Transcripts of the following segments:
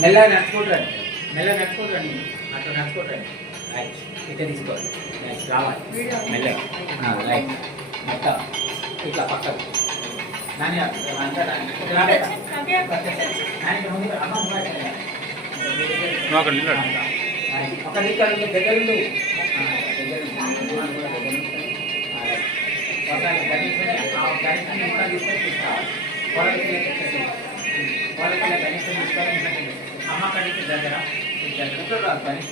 మెల్లగా నడుచుకుంటారండి, మెల్లగా నడుచుకుంటారండి, అట్లా నడుచుకుంటారండి. రైట్ ఇట్లా తీసుకోవాలి, రైట్ రావాలి మెల్లగా, రైట్ మొత్తం ఇట్లా పక్కకు నాని ఒక దగ్గర దగ్గర గణేష్ కూడా తీసుకొని తీసుకోవాలి. వాళ్ళకి గణేష్ తీసుకోవాలి. అమ్మ కడికి దగ్గర గణేష్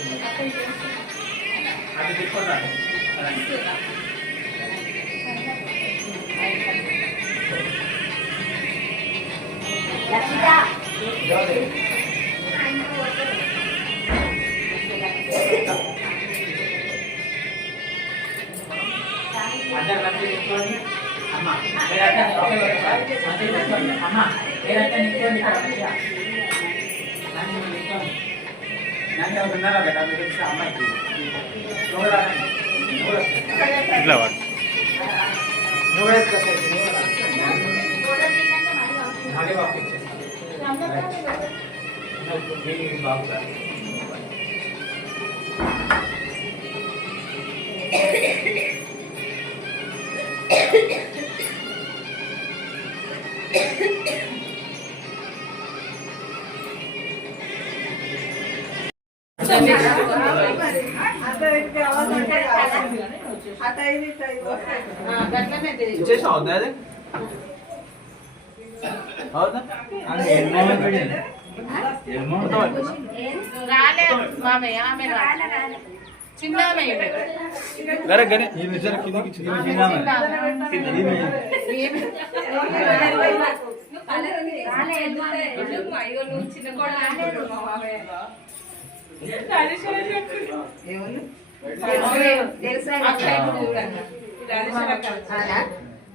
అది తీసుకోవాలి. అందరు మంచి తీసుకోండి. అమ్మ అమ్మ ఏదంటే నిల్చోండి ఇక్కడ మంచిగా నన్ను తీసుకోండి. నన్ను ఎవరు ఉన్నారా బెట మీకు తెలిసిన అమ్మాయికి అదే బాగుంది.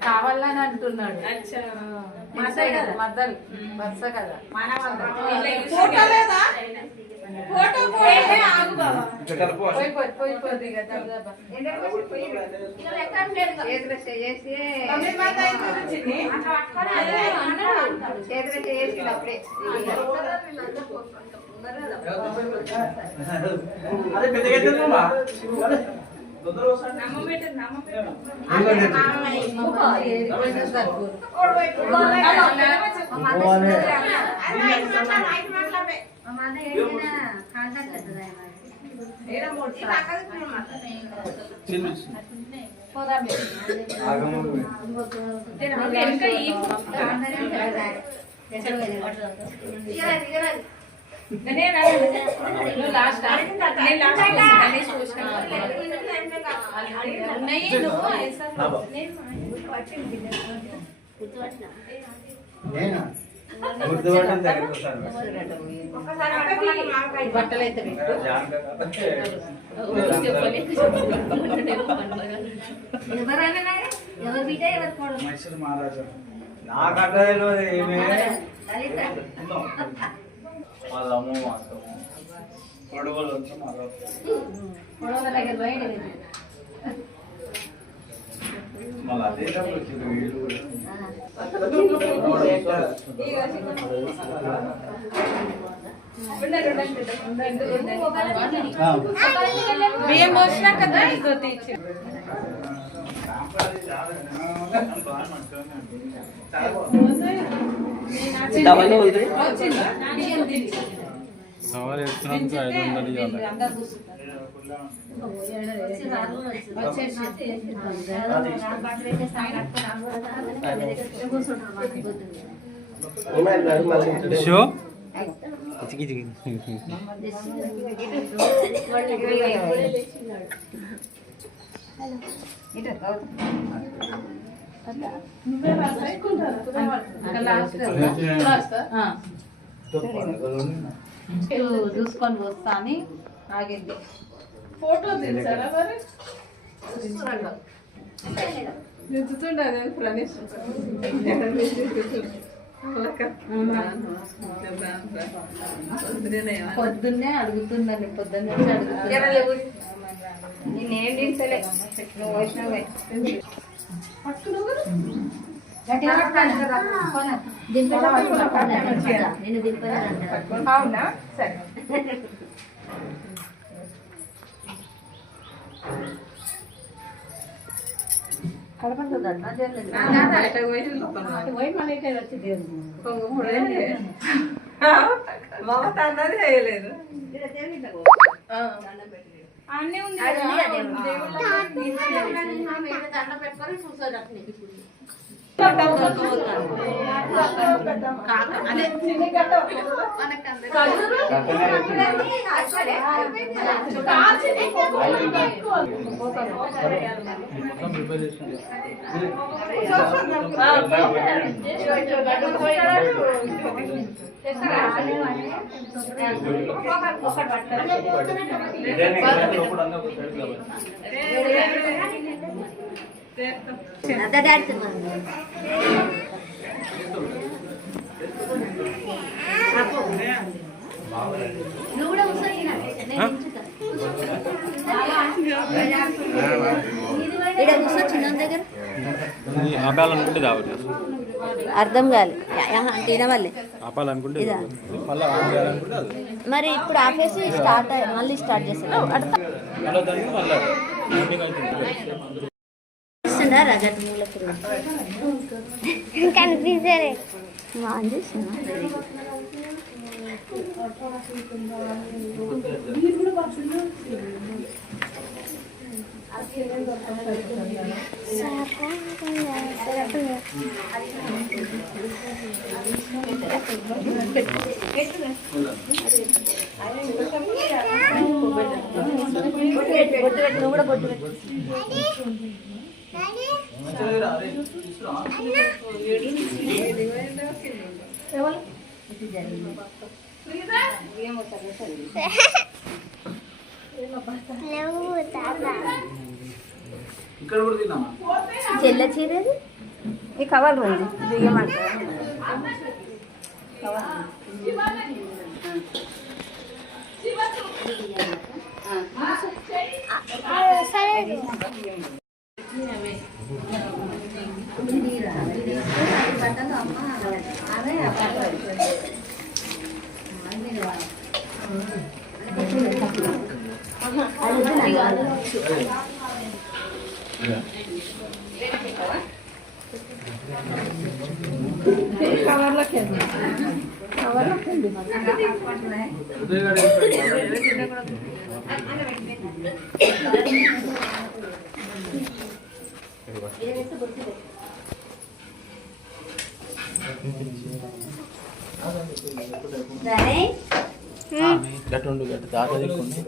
కావాలని అంటున్నాడు. మద్దలు వరుస కదా బట్టలు అయితే ఎవరు బిడ్డ ఎవరు నాకు అర్థం ఏమే వాళ్ళమ్మ మాత్రం గొడవలు వచ్చి మళ్ళీ అదేటప్పుడు వీళ్ళు బియ్యం పోసినా కదా సవాల్ ఎత్తున్నందుకు 500 ఇవ్వాలి. షో చూసుకొని వస్తా అని ఆగింది. ఫోటో తీసారా మరి దిద్దుతుండే ప్రణేష్ పొద్దున్నే అడుగుతుందండి, పొద్దున్నే అడుగుతుంది. నేనేం తీసలే, నువ్వు వచ్చినావే. అవునా సరే మమత అన్నది చేయలేదు అన్నీ ఉంది నువ్వు కూడా ఇక్కడ కూర్చొచ్చిన దగ్గర ఆపాలనుకుంటే రావట్లేదు అర్థం కాలే అంటే మళ్ళీ ఆపాలనుకుంటే ఇదా? మళ్ళీ ఆన్ చేయాలనుకుంటే అది మరి ఇప్పుడు ఆపేసి స్టార్ట్ మళ్ళీ స్టార్ట్ చేస్తాను మళ్ళీ దానికి మళ్ళీ మీటింగ్ అవుతుంది వస్తుందా రజత్ కనిపించరే బాగా చేసిన నువ్వు కూడా బొట్టు పెట్టు ఇక్కడ కూడా తిన్నామా చెల్ల చీరేది ఈ కవర్ ఉంది దిగమంటారా కవర్లకి కవర్లకి గట్టు గట్టు తాత తీసుకుని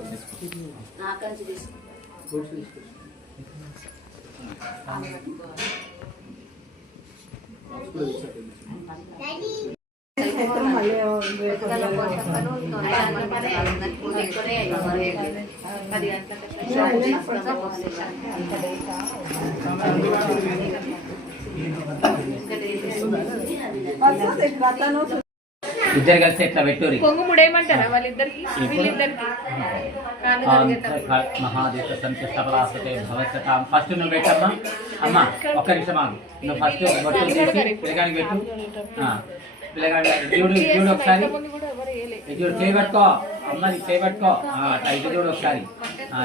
ఇద్దరు కలిసి ఎట్లా పెట్టురి కొంగు ముడేయమంటారా వాళ్ళిద్దరికి వీళ్ళిద్దరికి మహాదేవ సంతృష్టపరాసతే భవత్సతాం ఫస్ట్ నువ్వు పెట్టమ్మా అమ్మా ఒక్క నిమిషం ఆగు నువ్వు ఫస్ట్ బొట్టు తీసి పిల్లగానికి పెట్టు పిల్లగాడి చూడు చూడు ఒకసారి చూడు చేయబట్టుకో అమ్మది చేయబట్టుకో అట్లా ఇటు చూడు ఒకసారి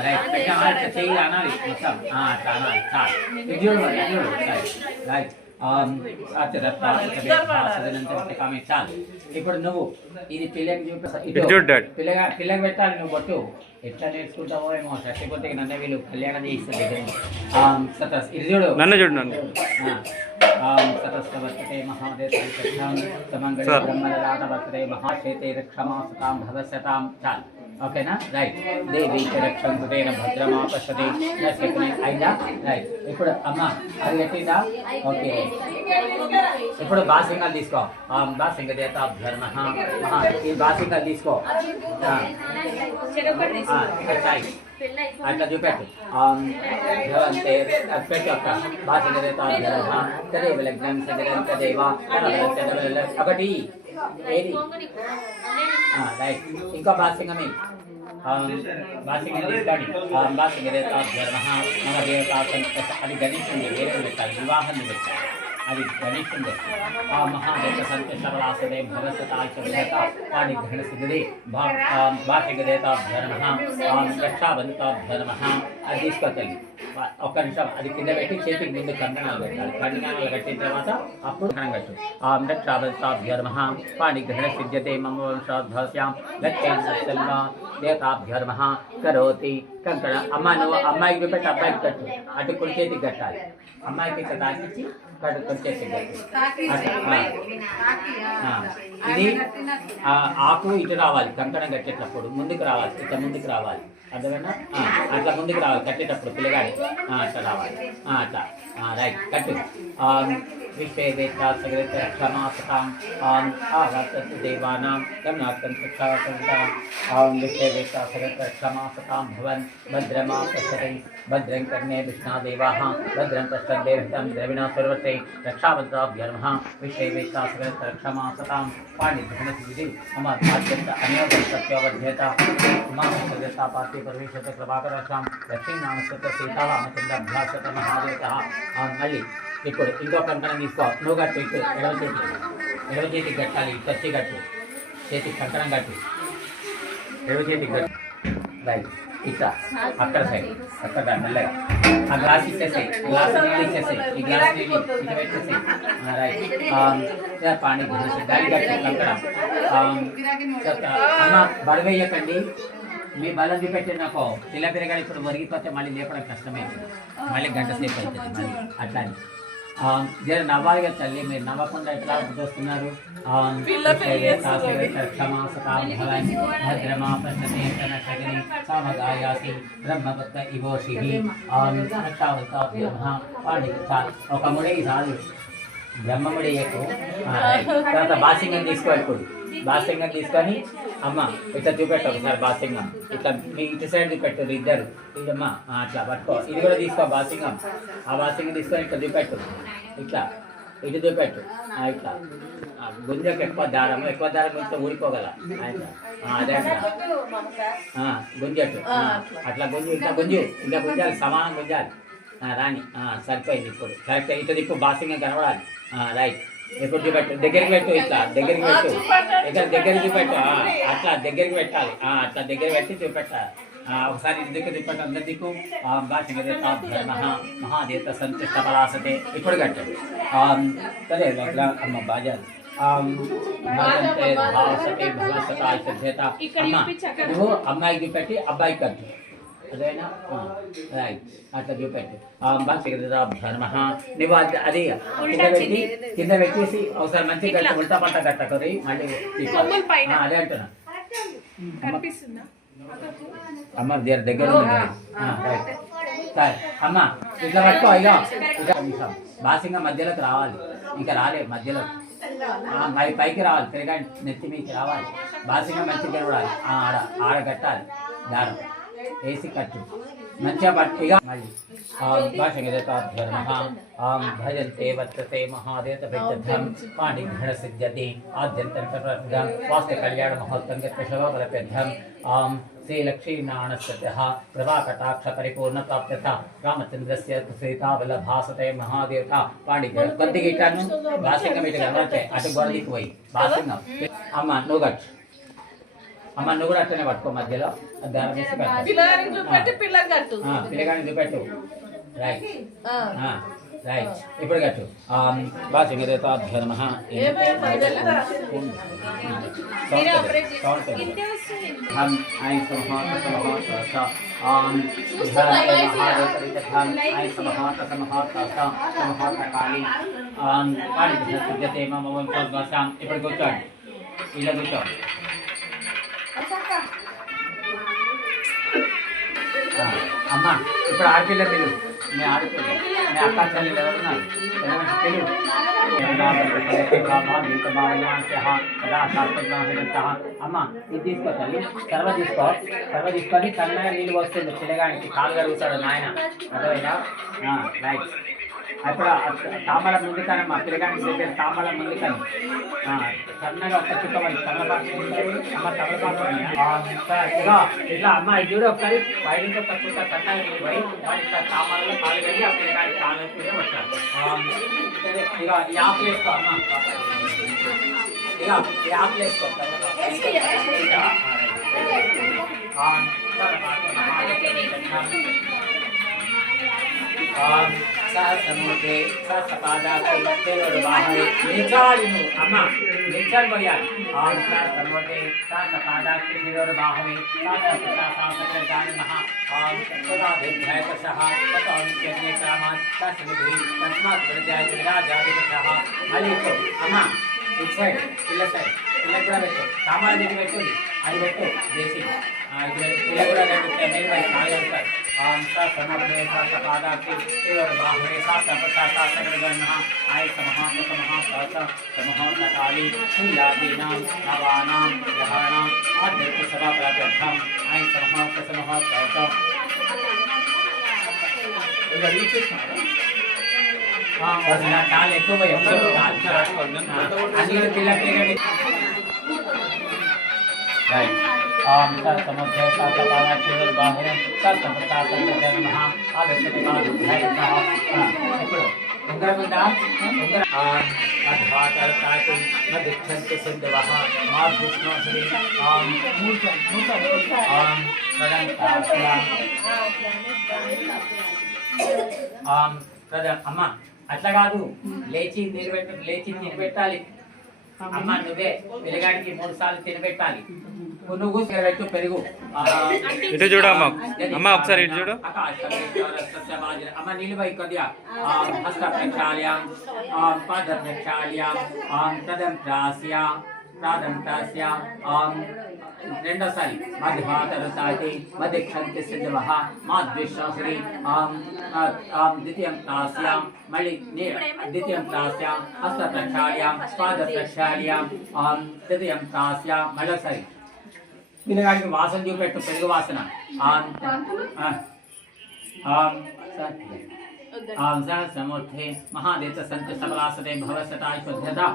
రైట్ పెట్టామా ఇట్లా చేయి అనాలి మొత్తం అట్లా అనాలి చాలు ఇది చూడు మరి ఇది చూడు ఒకసారి రైట్ చాలు ఇప్పుడు నువ్వు ఇది పిల్లకి పిల్లకి పెట్టాలి నువ్వు బొట్టు ఎట్లా నేర్చుకుంటావో ఏమో చచ్చిపోతే నన్ను వీళ్ళు కళ్యాణం చేయిస్తారు ఇది చూడు నన్ను చూడు నన్ను సతస్తవర్తతే మహాదేవం బ్రహ్మరాటవర్తతే మహాశేతే రక్షమాసతాం భవస్యతాం చాలు ఓకేనా రైట్ దేవి రక్షంతుతేన భద్రమా పశ్యతే అయిందా రైట్ ఇప్పుడు అమ్మ అది పెట్టిందా ఓకే ఇప్పుడు బాసింగాలు తీసుకో బాసింగ దేతాభ్యర్మ ఈ బాసింగాలు తీసుకో అట్లా చూపెట్టు పెట్టు అక్క బాసింగ దేతాభ్యర్మ తదేవ లగ్నం సదరం తదేవ ఒకటి ఏది రైట్ ఇంకో బాసింగమే బాసింగం తీసుకోండి బాసింగ దేతాభ్యర్మ నవ దేవతా అది గణించండి వేరే పెట్టాలి వివాహాన్ని పెట్టాలి అది గణేశుడు ఆ మహాదేవ సంతోషవలాసదే భగవతాచర్యత వాణి ఘనసిద్ధి బాహ్యగదేతాభ్యో నమః రక్షాబంతాభ్యో నమః. అది తీసుకొచ్చాలి ఒక్క నిమిషం అది కింద పెట్టి చేతికి ముందు కంకణాలు పెట్టాలి. కంకణాలు కట్టిన తర్వాత అప్పుడు కంకణం కట్టు. రక్షాబంతాభ్యో నమః వాణి ఘనసిద్ధ్యతే మమ వంశాద్భాస్యాం లక్ష్మీర్సల్వ దేవతాభ్యో నమః కరోతి కంకణ. అమ్మ నువ్వు అమ్మాయికి పెట్టి అబ్బాయికి కట్టు. అటు కుడి చేతికి కట్టాలి. అమ్మాయికి ఇట్లా తాకిచ్చి కుడి చేతికి కట్టు. ఇది ఆకు ఇటు రావాలి. కంకణం కట్టేటప్పుడు ముందుకు రావాలి. ఇట్లా ముందుకు రావాలి. అర్థమైనా? అట్లా ముందుకు రావాలి కట్టేటప్పుడు పిల్లగాడి అట్లా రావాలి. అట్లా రైట్ కట్టు. విశ్వేదేవతా సగరేత రక్షమాసతాం ఆవర్తతు దేవానాం గమనార్థం శిక్షావతంతాం విశ్వేదేవతా సగరేత రక్షమాసతాం భవన్ భద్రమా పశ్యతి భద్రం కర్ణే విష్ణాదేవాః భద్రం పశ్యద్దేవతం ద్రవిణా సర్వతే రక్షావతాభ్యో నమః విశ్వేదేవతా సగరేత రక్షమాసతాం పాణిగ్రహణసిద్ధి మమ భాగ్యత అనియోగం సత్యోవధ్యత ఉమాసగరేతా పార్తి పరమేశ్వర ప్రభాకరాక్షాం లక్ష్మీనామస్తత సీతారామచంద్రాభ్యాసత మహాదేవతః. మళ్ళీ ఇప్పుడు ఇంకో కంకణం తీసుకో. నువ్వు కట్టు. ఇటు ఎడవ చేతికి కట్టాలి. చచ్చి కట్టు. చేతికి కంకణం కట్టు. ఎడవ చేతికి కట్టు. రైట్ ఇట్లా అక్కడ సైడ్ అక్కడ మెల్లగా ఆ గ్లాస్ ఇచ్చేసాయి. గ్లాస్ నీళ్ళు ఇచ్చేసాయి. ఈ గ్లాస్ నీళ్ళు ఇటు పెట్టేసాయి. రైట్ పాణి దాన్ని కట్టు కంకణం. అమ్మ బడవేయకండి. మీ బలం చూపెట్టిన నాకు పిల్ల పెరగాలి. ఇప్పుడు వరిగిపోతే మళ్ళీ లేపడం కష్టమే. మళ్ళీ గంట సేపు అవుతుంది. మళ్ళీ అట్లా జర నవ్వాలిగా తల్లి. మీరు నవ్వకుండా ఎట్లా చూస్తున్నారు? భద్రమా ప్రసనేతన సగని సామగాయాసి బ్రహ్మవత్త ఇవోషి ఒక ముడి చాలు. బ్రహ్మముడి తర్వాత బాసింగం తీసుకోవాలి. బాసింగం తీసుకొని అమ్మ ఇట్లా చూపెట్టు ఒకసారి. బాసింగం ఇట్లా మీ ఇటు సైడ్ చూపెట్టు ఇద్దరు. ఇదమ్మా అట్లా పట్టుకో. ఇది కూడా తీసుకో బాసింగం. ఆ బాసింగం తీసుకొని ఇట్లా చూపెట్టు. ఇట్లా ఇటు చూపెట్టు. ఇట్లా గుంజకు ఎక్కువ దారం ఇట్లా ఊడిపోగల. అదే గుంజట్టు. అట్లా గుంజు ఇట్లా గుంజాలి. సమానం గుంజాలి. రాని సరిపోయింది. ఇప్పుడు కరెక్ట్. ఇటు దిక్కు బాసింగం కనబడాలి. రైట్. ఇప్పుడు చూపెట్టు. దగ్గరికి పెట్టు. ఇట్లా దగ్గరికి పెట్టు. ఇక్కడ దగ్గరికి పెట్టు. అట్లా దగ్గరికి పెట్టాలి. అట్లా దగ్గర పెట్టి చూపెట్టాలి. ఒకసారి ఇటు దిక్కు చూపెట్టు. అందరి దిక్కు మహాదేవత సంతుష్ట పలాసతే. ఇప్పుడు కట్టు. సరే అమ్మ బాజాలు నువ్వు అమ్మాయికి చూపెట్టి అబ్బాయికి కట్టు. అదేనా? రైట్. అట్లా చూపెట్టు. నువ్వు అది కింద పెట్టేసి ఒకసారి మంచిగా కట్టు. ఉల్టా పంట కట్టకరి మళ్ళీ అదే అంటున్నా. అమ్మ దగ్గర అమ్మ ఇట్లా పట్టుకో. అయ్యో ఇట్లా బాసింగా మధ్యలోకి రావాలి. ఇంకా రాలే మధ్యలో పైకి రావాలి. తిరగా నెత్తి మీకి రావాలి. బాసింగా మంచిగా కనబడాలి. ఆడ కట్టాలి. దారం వేసి కట్టు. మంచిగా పట్టిగా మళ్ళీ భజంతే వర్తతే మహాదేవ ప్రత్యర్థం పాణిఘ్నసిద్ధ్యతి ఆద్యంతం వాస్తు కళ్యాణ మహోత్తం గత్యశవబలప్యర్థం శ్రీలక్ష్మీనారాయణస్తః ప్రభాకటాక్ష పరిపూర్ణ ప్రాప్యత రామచంద్రస్య సీతావల్లభాసతే మహాదేవత పాణిఘ్న కొద్దిగా ఇట్టాను. బాసింగం ఇటు కనబడితే అటు గొడవకి పోయి బాసింగం. అమ్మ నువ్వు కట్టు. అమ్మ నువ్వు కూడా అట్లనే పట్టుకో. మధ్యలో దారం వేసి పిల్లగాని చూపెట్టు. Right right. ఇప్పుడు కట్టు. బాసింగదేవతాభ్యో నమః. ఇప్పుడు కూర్చోండి. ఇలా కూర్చోండి. అమ్మ ఇప్పుడు ఆడపిల్ల పిలువు. మీ ఆడపిల్ల మీ అక్క చెల్లెలు ఎవరున్నారు? పిలువు. అమ్మ ఇది తీసుకో తల్లి. సర్వ తీసుకొని సన్నగా నీళ్ళు వస్తుంది. పిల్లగానికి కాలు కడుగుతాడు నాయన. అర్థమైనా? రైట్. అప్పుడు తామల ముందు కానమ్మా పిల్లగానికి చెప్పే తామల ముందు కానీ సన్నగా ఒక చుక్క పోయి తమలపాకు అమ్మ తమలపాకు ఇట్లా అమ్మ ఇది చూడు ఒకసారి బయట ఒక చుక్క సన్నగా పోయి వాడి ఇట్లా తామలలో కాలు వెళ్ళి ఆ పిల్లగానికి కాలు వేసుకుంటే వచ్చారు ఇక ఈ ఆకులు వేసుకో అమ్మ ఇక ఈ ఆకులు వేసుకో సముద్రే నిల్చాలి నువ్వు అమ్మ నిల్చాలి పోయాలి సముద్రే సపాదాక్షి బాహవే మళ్ళీ అమ్మ ఇటు సైడ్ పిల్ల సైడ్ పిల్లకి కూడా పెట్టు సామాన్లు ఇది పెట్టుంది అది పెట్టు చేసి ఇది పెట్టు పిల్ల కూడా రెండు మీరు మరి నాలుగు వెళ్తారు సముద్రే సపాదాక్షి బాహవే आय समहाकाली सूर्यादीनां नवानां ग्रहाणां आद्यस्य सभाप्राप्यर्थम् आय काल ఎక్కువ అన్ని పిల్లకి ओम समुद्रे सातपादाक्षिर बाहुरे सत्संप्रतापस्य नमः आगच्छति माधुर्यः ఇప్పుడు ఉంగరముందా ఉంగర అద్భాతరతాకి మదిక్షంతి సిద్ధవః మాధుష్ణోశ్రీ ఓం ఓం సదం అమ్మ అట్లా కాదు లేచి తినబెట్టాలి అమ్మ నువ్వే పిల్లగాడికి 3 సార్లు తినబెట్టాలి నువ్వు పెట్టు పెరుగు ఇటు చూడు అమ్మ అమ్మ ఒకసారి ఇటు చూడు అమ్మ నిలువై కొద్దిగా హస్త ప్రక్షాళ్యాం పాద ప్రక్షాళ్యాం ప్రదం ప్రాస్య రెండోసారి మధ్యమాతరుతాటి మధ్యక్షంతి సిద్ధవః మాద్విశ్వాసరి ద్వితీయం ప్రాస్యాం మళ్ళీ ద్వితీయం ప్రాస్యాం హస్త ప్రక్షాళ్యాం పాద ప్రక్షాళ్యాం తృతీయం ప్రాస్యాం మళ్ళీసారి పిల్లగాడికి వాసన చూపెట్టు పెరుగు వాసన समुद्धे महादेव संत सबलासते भवसताश्वध्यता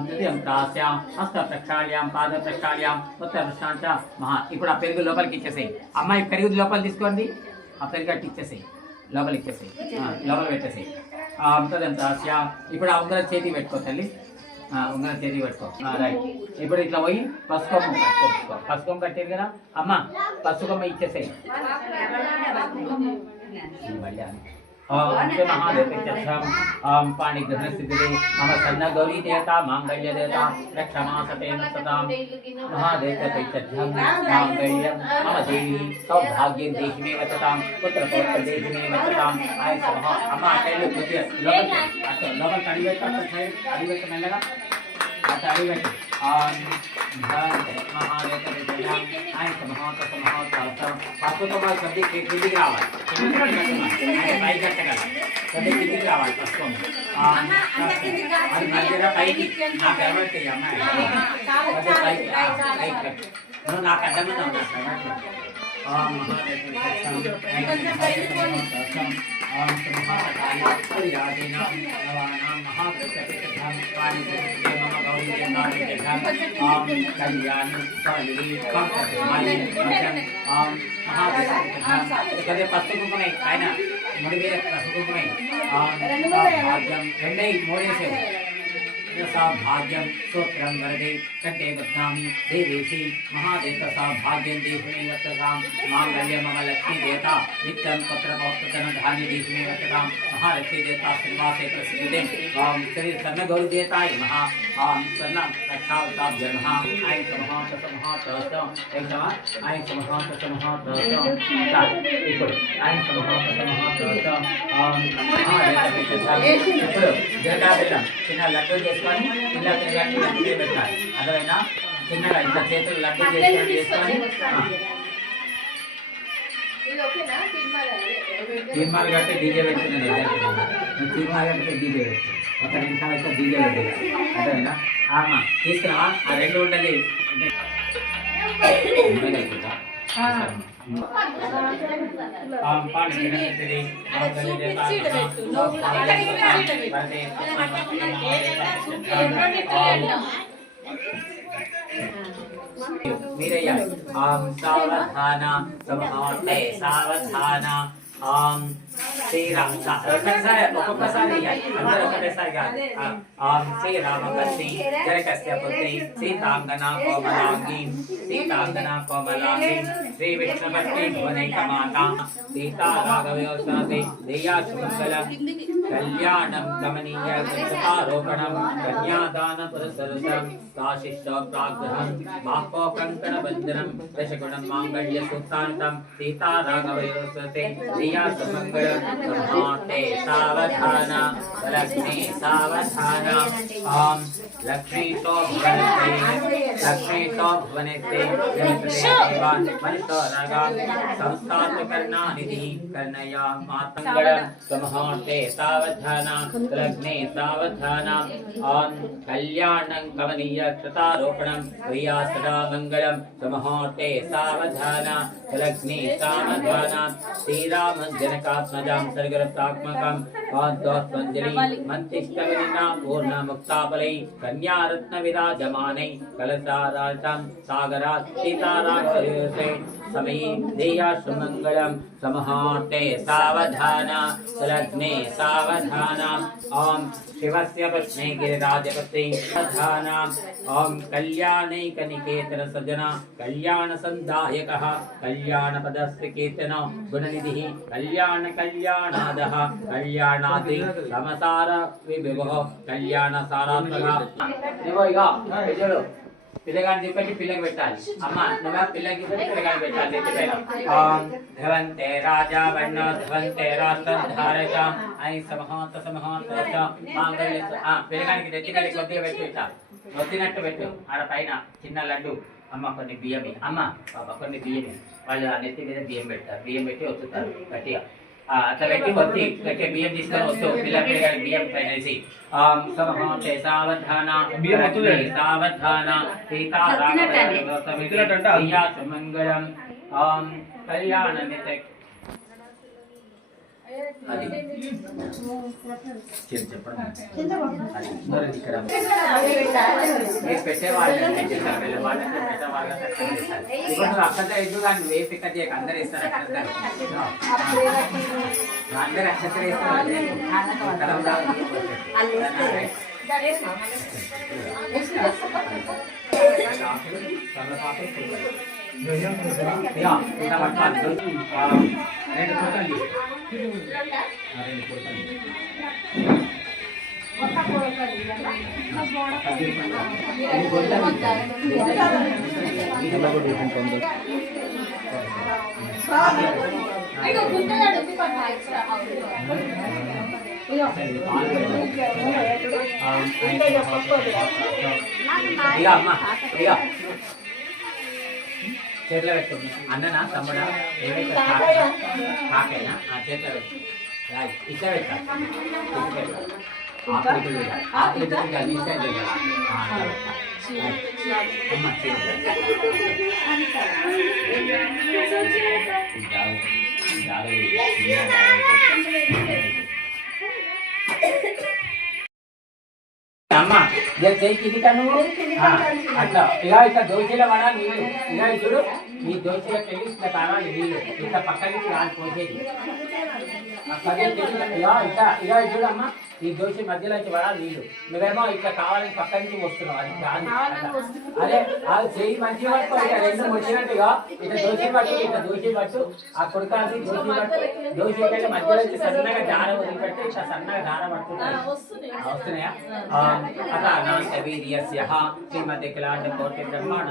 तृतीयं प्रास्यां हस्त प्रक्षाళ్యాं पाद प्रक्षाళ్యాं उत्तर प्रशांत महा ఇప్పుడు ఆ పెరుగు లోపలికి ఇచ్చేసేయి అమ్మాయి పెరుగు లోపల తీసుకోండి ఆ పెరుగు అట్టి ఇచ్చేసేయి లోపలికి ఇచ్చేసేయి లోపల పెట్టేసేయి తదంతాస్యాం ఇప్పుడు ఆ ఉంగరం చేతి పెట్టుకో తల్లి ఉంగరం చేతి పెట్టుకో రైట్ ఇప్పుడు ఇట్లా పోయి పసుకొమ్మ కట్టేసుకో పసుకొమ్మ కట్టేది కదా అమ్మ పసుకొమ్మ ఇచ్చేసేయి మళ్ళీ महादेव पाणी ग्रहण सिद्धि मम सन्न गौरी देवता मांगल्य देवता रक्षमासतेन सतां महादेव पैतध्यं मांगल्यं मम देवी सौभाग्यं देहि मे वततां पुत्रपौत्र देहि मे वततां आय समः अम्मा अटेलु कृत्य लोकल कडिवेट्टा कडिवेट्ट मेल्लगा अट अडिवेट्ट महादेव पैतध्यं आय समः तसमः तावता पापुतमा सब्दि కిందికి రావాలి పైకి కట్టగల సబ్దि కిందికి రావాలి పసుకొని అది మధ్యలో పైకి నాకు ఎడబెట్టి అమ్మాయి పైకి నువ్వు నాకు అడ్డమైన పసుపు కుంకుమై ఆయన ముడి మీద పసుపు కుంకుమై రెండై మూడేసేది सौभाग्यं स्तोत्रं वरदे कंठे बध्नामि देवेशी महादेव सौभाग्यं देहिमे वत्सतां मांगल्य मम लक्ष्मी देवता नित्यं पत्रपौत्रधन धान्य देहिमे वत्सतां महालक्ष्मी देवता श्रीनिवासे प्रसिद्धे ओम श्री सन्न गौरी देवताय नमः ओम सन्न रक्षावताभ्य नमः ऐं समः तसमः तसम ऐं समः तसमः तसम ఇప్పుడు ऐं समः तसमः तसम ओम ఇప్పుడు జగదా బెల్లం చిన్న లడ్డు చేసుకొని ఇలా తిరగండి లడ్డు పెట్టాలి అదైనా చిన్నగా ఇంత చేతులు లడ్డు చేసుకొని తీర్మాలు కట్టి డీజే పెట్టింది తీర్మాలు కట్టి డీజే పెట్టి ఒక నిమిషం అయితే డీజే పెట్టాలి అదైనా తీసుకురావా ఆ రెండు ఉండదు మీరయ్యా సావధాన సమహాతే సావధాన శ్రీరామ్ ఒక్కొక్కసారి అందరూ ఒకటేసారి కాదు శ్రీరామకర్షి జనకస్య పుత్రి సీతాంగనా కోమలాంగి సీతాంగనా కోమలాంగి శ్రీ విష్ణుపత్ని భువనైక మాత సీతా రాఘవయోస్నాతి దేయాశుమంగళ కళ్యాణం గమనీయ ఆరోపణం కన్యాదాన పురస్సరం కాశిష్టోగ్రహం బాహ్వకంకణ బంధనం దశగుణం మాంగళ్య సూత్రాంతం సీతా రాఘవయోస్నాతి దేయాశుమంగళ బ్రహ్మాండే సావధాన లక్ష్మీ సావధాన ఓం లక్ష్మీ శోభవనతే మనిషోరగా సంస్థాత్కర్ణానిధి కర్ణయా మాతంగళం సమహాంతే సావధాన లగ్నే సావధాన ఓం కళ్యాణం కమనీయ కృతారోపణం ప్రియా సదా మంగళం సమహాంతే సావధాన లగ్నే సావధాన శ్రీరామం జనకాత్మజాం సర్గరత్నాత్మకం పాదోస్వంజలి మంతిష్టవనినా పూర్ణ ముక్తాబలై కన్యారత్న విరాజమానై కలసారాజాం సాగరాత్ సీతారాఘవయోసే సమయే దేయాశుమంగళం సమహార్తే సావధాన లగ్నే సావధాన ఓం శివస్య పత్ని గిరిరాజపతి సావధాన ఓం కళ్యాణైకనికేతన సజ్జన కళ్యాణ సందాయకః కళ్యాణ పదస్య కీర్తన గుణనిధిః కళ్యాణ కళ్యాణాదః కళ్యాణాది సమసార విభవ కళ్యాణ సారాత్మక ఇదిగో పిల్లగాని చెప్పి పిల్లకి పెట్టాలి అమ్మ నువ్వు పిల్లకి పిల్లగాని పెట్టాలి నెత్తిపైన ధవంతే రాజా వన్న ధవంతే రాష్ట్రం ధారక అని సమహాంత మాంగళ్య పిల్లగానికి నెత్తిపై కొద్దిగా పెట్టి పెట్టాలి వచ్చినట్టు పెట్టు ఆడ పైన చిన్న లడ్డు అమ్మ కొన్ని బియ్యమి అమ్మ బాబా కొన్ని బియ్యమి వాళ్ళు ఆ నెత్తి మీద బియ్యం పెడతారు బియ్యం పెట్టి వస్తుతారు గట్టిగా అట్లా పెట్టి కొద్ది గట్టిగా బియ్యం తీసుకొని వస్తూ పిల్లగాడి బియ్యం పైన వేసి సమహాంతే సావధాన సావధాన సీతారామమంగళం కళ్యాణ అది చెప్పడం పెట్టేవాళ్ళు అక్కడ ఎదురు కానీ వేసి పిక్క చేయక అందరు వేస్తారు అందరు అక్షతలు చేతిలో పెట్టుకుంది అన్ననా తమ్ముడా ఏవైతే కాకేనా ఆ చేతిలో పెట్టు ఇట్లా పెట్టాలి అమ్మా చేయి కిందికా నువ్వు అట్లా ఇలా ఇట్లా దోశల పడాలి నీళ్ళు ఇలా చూడు ఈ దోశలకు వెళ్ళి ఇట్లా కావాలి నీళ్ళు ఇట్లా పక్క నుంచి రాని పోసేది ఇలా చూడు అమ్మా ఈ దోశ మధ్యలో పడాలి నీళ్ళు నువ్వేమో ఇట్లా కావాలని పక్క నుంచి వస్తున్నావు అది కాదు అదే అది చేయి మంచిగా పట్టుకో ఇట్లా రెండు వచ్చినట్టుగా ఇట్లా దోశ పట్టు ఆ కొడుకాల్సి దోశ కంటే మధ్యలో నుంచి సన్నగా దార వదిలిపెట్టి ఇట్లా సన్నగా దార పట్టుకుంటారు వస్తున్నాయా వీర్యస్యః శ్రీమతి కిలాండ కోటి బ్రహ్మాండ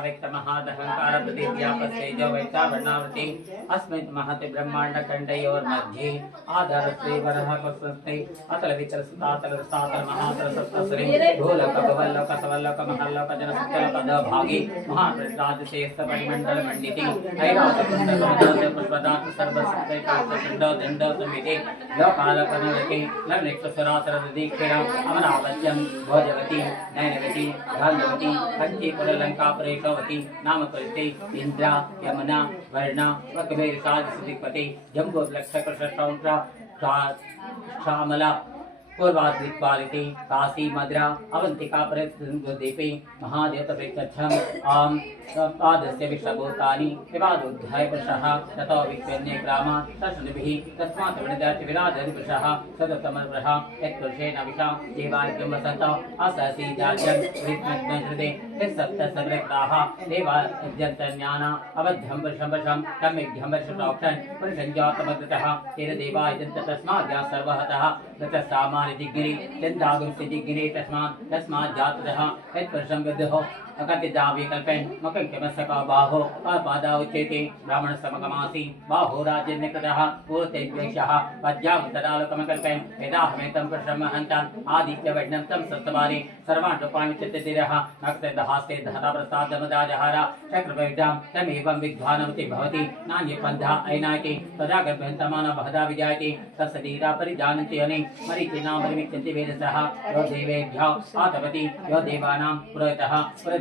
వ్యక్త మహాదహంకార ప్రతివ్యాపస్తేజో వైతావర్ణావృతి अस्मिन् महति ब्रह्मांड खंडयोर्मध्ये आधार श्री वरः कुस्मस्ते అతల వితల సుతాతల స్థాతల మహాతల సప్తశ్రీ భూలోక భవల్లోక సవల్లోక మహల్లోక జన సప్తల పద భాగి మహారాజశేష పరిమండల పండితి ఐరాస కుండ పుష్పదాత సర్వసంకైకాశ దండ సమితి లోకాలకనవతి లగ్నేశ్వరాసర దీక్షిర అమరావత్యం భోజవతి నైనవతి గాంధవతి కంచీపుర లంకాపురేషవతి నామకృతి ఇంద్ర యమున వర్ణ వకవేరి సాధిపతి జంబో లక్షకృష్ణ శ్యామల पूर्वाद्विक्वालिति काशी मद्रा अवंतिका प्रदेपे महादेवतप्रेक्षम् आम पादस्य विश्वभूतानि विवादोद्धाय पुरुषः ततो विश्वन्ये ग्रामात् तस्मिभिः तस्मात् विनदाति विराजपुरुषः सदतमर्वः यत्पुरुषेण विषां देवायं वसन्त असहसि जात्यं विद्मज्ञहृदे सप्त सर्वक्ताः देवाद्यन्तज्ञान अवध्यं पुरुषं वशं तमेघ्यं वर्षप्रोक्षन् पुरुषं जातमग्रतः तेन देवायजन्त तस्माद्या सर्वहतः ततस्सामानि दिग्गिरि चन्द्रागुं सिद्धिगिरि तस्मात् जातः यत्पुरुषं विद्युः अकतिदावे कल्पेन मकंकमसका बाहो पादा उच्यते ब्राह्मण समगमासी बाहो राजन्यकृतः पूर्ते द्वेषः पद्यावतरालोकम कल्पेन वेदाहमेतं पुरुषं हन्तान् आदित्य वैष्णव तं सप्तवारे सर्वान् रूपाणि चित्ततिरः नक्तदहास्ते धराप्रसादमदाजहार चक्रवैद्यां तमेवं विद्वानवति भवति नान्ये पन्था ऐनायति तदा गर्भन्तमान बहदा विजायते तत्सदीरा परिजानन्ति अने मरीचिनामरिमिच्छन्ति वेदसः यो देवेभ्यो आतपति यो देवानां पुरोहितः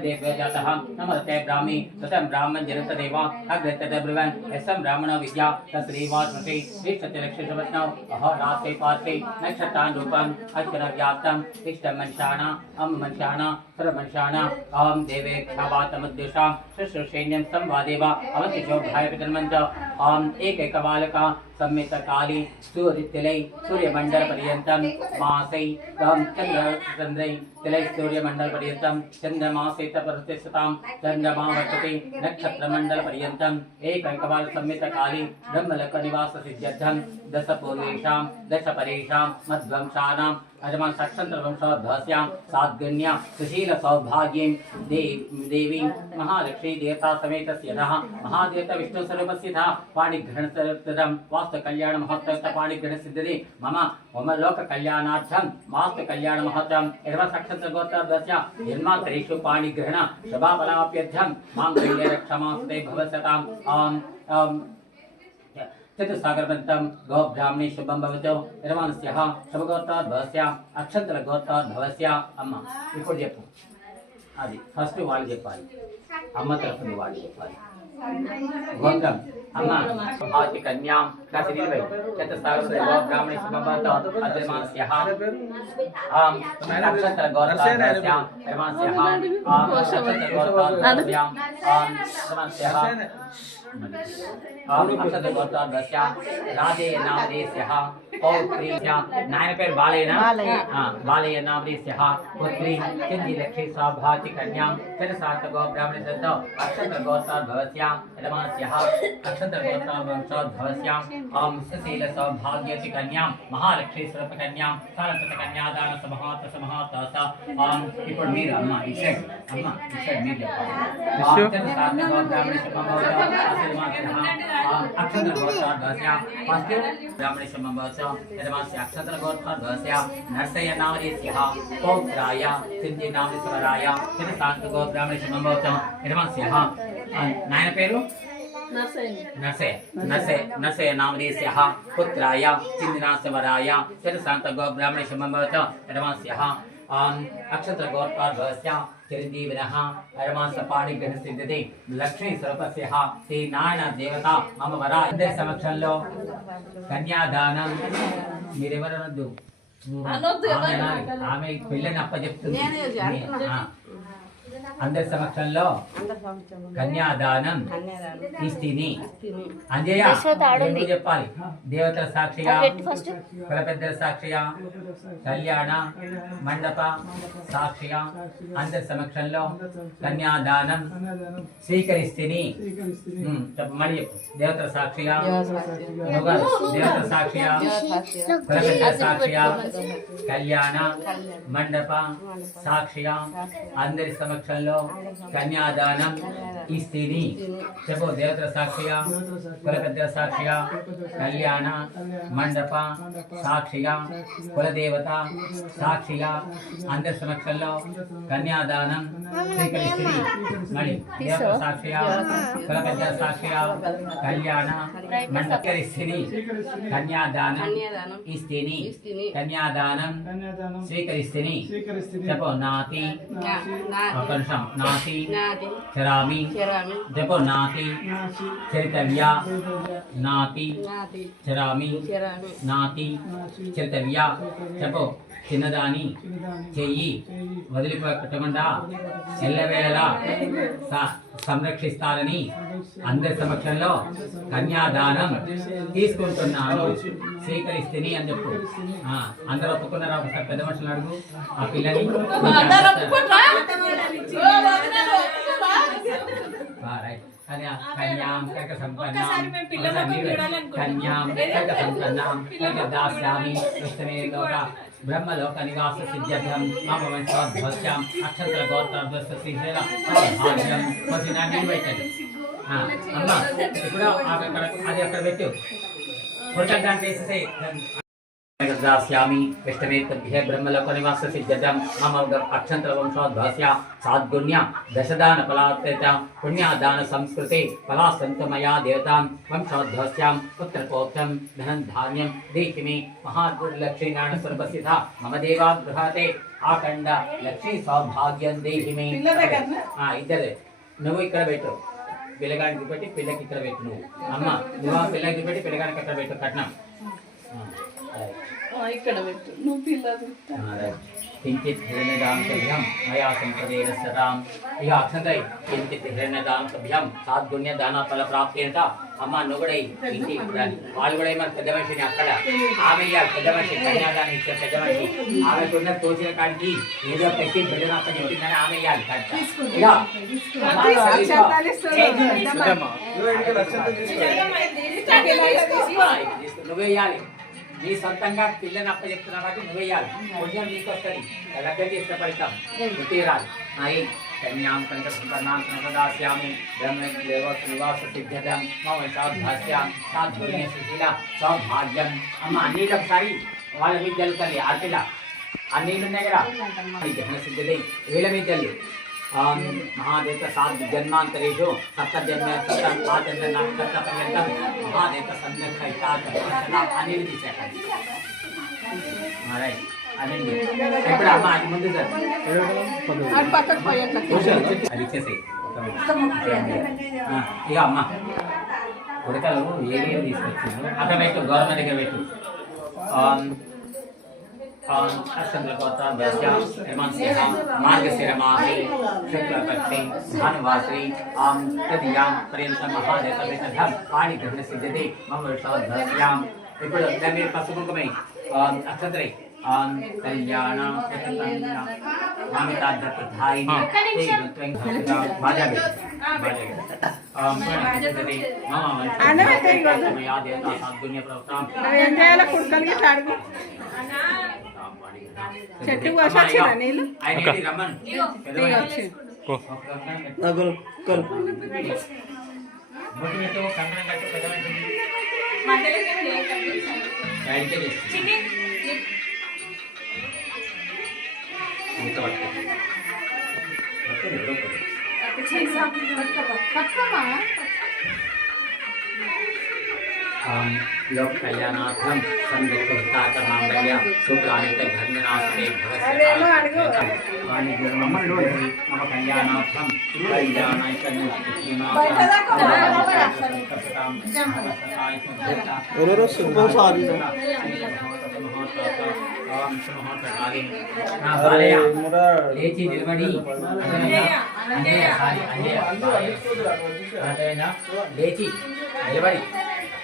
देवजातः नमस्ते ब्राह्मी ततं ब्राह्मण जनत देवा अग्रतद ब्रुवन् यस्सं ब्राह्मण विद्या तस्रीवास्मते विष्टतिलक्षवत्नौ अहोरात्रे पात्रे नक्षत्रान् रूपम् अक्षर व्याप्तम् इष्टं मन्षाणा मन्षाणा सर्वमन्षाणा अहं देवे क्षवातमद्युषां शुश्रूषेण्यं संवादेवा अवतिशोभाय पितर्मन्त अहम् एकैकबालका सम्मितकाली सूर्यतिलै सूर्यमण्डलपर्यन्तं मासै चन्द्रै तिलै सूर्यमण्डलपर्यन्तं चन्द्रमासे प्रतिष्ठतां चन्द्रमा वर्तते नक्षत्रमण्डलपर्यन्तम् एकैकबाल सम्मितकाली ब्रह्मलोकनिवाससिद्ध्यर्थं दशपूर्वेषां दशपरेषां मध्वंशानां अजमान सक्षत्रवंशोद्भवस्यां साद्गण्या सुशील सौभाग्यं देवी महालक्ष्मी देवता समेतस्यतः महादेवता विष्णु स्वरूपस्यतः पाणिग्रहण स्वरूपं वास्तु कल्याण महोत्सव पाणिग्रहण सिद्धि मम लोक कल्याणार्थं वास्तु कल्याण महोत्सवं एवं सक्षत्र गोत्रस्य जन्मान्तरेषु पाणिग्रहण शोभाफलाप्यर्थं माङ्गल्य रक्षमास्ते भवसताम् चतुस्सागरवन्तं गोब्राह्मणे शुभं भवतु निर्माणस्यः शुभगोत्रोद्भवस्य अक्षत्रगोत्रोद्भवस्य अम्म ఇప్పుడు చెప్పు అది ఫస్ట్ వాళ్ళు చెప్పాలి అమ్మ తరఫున వాళ్ళు చెప్పాలి గోత్రం అమ్మ భాతి కన్యాం దశనిర్వై చతుస్సాగర గోబ్రాహ్మणे शुभं भवतु అద్యమానస్యः అక్షत्रగోత్రోద్భవस्य నిర్మాణస్యः అక్షत्रగోత్రోద్భవस्य నిర్మాణస్యः అక్షत्रగోత్రోద్భవस्य రాజేయ నామదేశः पौत्री नायन पेर बालेन बालेय नामदेशः पुत्री चन्द्रलक्ष्मी सौभाति कन्यां चतुस्सागरो ब्राह्मणे सद्द अक्षत्र गोत्रोद्भवस्य यजमानस्यः अक्षत्र गोत्रोद्भवस्य सुशील सौभाग्यवति कन्यां महालक्ष्मी स्वरूप कन्यां सारस्वत कन्यादान समहातस ఇప్పుడు మీరు అమ్మ ఇచ్చే మీరు చెప్పాలి చతుస్సాగरो ब्राह्मणे शुभं भवतु अक्षत्र गोत्रोद्भवस्य फस्ट ब्राह्मणे शुभं भवतु यजमानस्य अक्षत्रगोत्रोद्भवस्य नरसय्य नामदेशः पौत्राय सिद्धि नामदेशवराय चतुस्सागरो ब्राह्मणे शुभं भवतु यजमानस्यः नायन पेरु नरसय्य नामदेशः पुत्राय चिन्दिनासवराय चतुस्सागरो ब्राह्मणे शुभं भवतु यजमानस्यः अक्षत्रगोत्रोद्भवस्य चिरञ्जीविनः यजमानस्य पाणिग्रहण सिद्ध्यति लक्ष्मी स्वरूपस्यः श्री नारायण देवता मम वरा అందరి సమక్షంలో కన్యాదానం మీరెవరనొద్దు ఆమె పిల్లని అప్పచెప్తుంది అందరి సమక్షంలో కన్యాదానం ఇస్తిని అంజయ్య నువ్వు చెప్పాలి దేవతల సాక్షిగా కులపెద్దల సాక్షిగా కళ్యాణ మండప సాక్షిగా అందరి సమక్షంలో కన్యాదానం స్వీకరిస్తిని మళ్ళీ చెప్పు దేవతల సాక్షిగా దేవతల సాక్షిగా కులపెద్దల సాక్షిగా కళ్యాణ మండప సాక్షిగా అందరి సమక్షంలో సమక్షంలో కన్యాదానం ఇస్తిని చెప్పు. దేవతల సాక్షిగా, కుల పెద్దల సాక్షిగా, కళ్యాణ మండప సాక్షిగా, కులదేవత సాక్షిగా అందరి సమక్షంలో కన్యాదానం స్వీకరిస్తుంది. మళ్ళీ దేవతల సాక్షిగా, కుల పెద్దల సాక్షిగా, కళ్యాణ మండపరిస్థితి కన్యాదానం ఇస్తిని కన్యాదానం స్వీకరిస్తుంది. చెప్పు. నాతి ఒక నిమిషం. నాతి చరామి చెప్పు. నాతి చరితవ్య, నాతి చరామి, నాతి చరితవ్య చెప్పు. చిన్నదాని చెయ్యి వదిలిపెట్టకుండా ఎల్లవేళలా సంరక్షిస్తారని అందరి సమక్షంలో కన్యాదానం తీసుకుంటున్నాను, స్వీకరిస్తేని అని చెప్పు. అందరూ ఒప్పుకున్నారా? ఒకసారి పెద్ద మనుషులు అడుగు ఆ పిల్లని. కన్యాం కనక సంపన్నాం కన్యాం కనక సంపన్నాం దాస్యామి లోక బ్రహ్మలోక నివాస సిద్ధ్యర్థం మమ వంశోద్భవస్యాం అక్షంతర గోత్రోద్భవస్య శ్రీశైల భాగ్యం వచ్చిన నిలబెట్టండి. అమ్మ ఇప్పుడు అది అక్కడ పెట్టు. కొట్టం దాంట్లో వేసేసే. దాస్యామి ఇష్టమే తద్భ్యే బ్రహ్మలోక నివాస సిద్ధ్యర్థం మమ అక్షంతర వంశోద్భవస్య సాద్గుణ్య దశదాన ఫలాత్యత పుణ్యాదాన సంస్కృతే ఫలాసంత మయా దేవతాం వంశోద్భవస్యాం పుత్రపౌత్రం ధనం ధాన్యం దేహిమే మహాదుర్లక్ష్మీనారాయణ స్వరూపస్థిత మమ దేవాగృహాతే ఆఖండ లక్ష్మీ సౌభాగ్యం దేహిమే. ఇద్దరే. నువ్వు ఇక్కడ పెట్టు. పిల్లగానికి పెట్టి పిల్లకి ఇక్కడ పెట్టు. నువ్వు అమ్మ నువ్వు పిల్లకి పెట్టి పిల్లగానికి ఇక్కడ పెట్టు. కట్నం ఇక్కడ పెట్టు. నువ్వు పిల్లలు किंचित हिरण्यदानभ्यम मया संप्रदेन सताम इह अक्षंतै किंचित हिरण्यदानभ्यम साद्गुण्य दान फल प्राप्तेन అమ్మ నువ్వుడై ఇంటి వాళ్ళు కూడా మన పెద్ద మనిషిని అక్కడ ఆమె పెద్ద మనిషి కన్యాదానం ఇచ్చే పెద్ద మనిషి ఆమెకున్న తోచిన కాడికి ఏదో పెట్టి బిడ్డను అక్కడ చెప్పిందని ఆమె ఇవ్వాలి. నువ్వే ఇవ్వాలి. నీ సొంతంగా పిల్లని అప్ప చెప్తున్నావు కాబట్టి నువ్వేయాలి. పుణ్యం నీకు వస్తుంది. దగ్గరికి ఇష్టపడతాం తీరాలి. కన్యాం కనక సంపన్నాం సంపదాస్యామి బ్రహ్మనివాస సిద్ధ్యతం మమ సాధ్యాస్యాం సాధ్వర్య సుశీల సౌభాగ్యం. అమ్మ అన్నిటి ఒకసారి వాళ్ళ మీద జల్లుతుంది. ఆడపిల్ల అన్నిళ్ళు ఉన్నాయి కదా జన్మ సిద్ధి వీళ్ళ మీద జల్లు. महादेव सात जन्मांतरेषु सप्तजन्म सप्तपर्यंतं महादेव सम्यक् अनिल అనండి. ఇప్పుడు అమ్మ అది ముందు సార్ అది ఇచ్చేసి ఇక అమ్మ ఉడకలు ఏరియా తీసుకొచ్చింది అక్కడ పెట్టు. గవర్నమెంట్ దగ్గర పెట్టు. मार्गशिरमासे शुक्लपक्षे भानुवासरे तदीयां पर्यन्तं महादेवं पाणिग्रहण सिद्ध्यते मम वर्षोद्भवस्यां. ఇప్పుడు మీరు పసుపు కుంకుమ అక్షంతరే కళ్యాణ మామితార్థాయిని చెట్టు వచ్చిన నీళ్ళు लोक कल्याणार्थम संदुःखिताकर्मांगल्य शुक्लानित धर्मनाशते मम कल्याणार्थम లేచి నిలబడి లేచి నిలబడి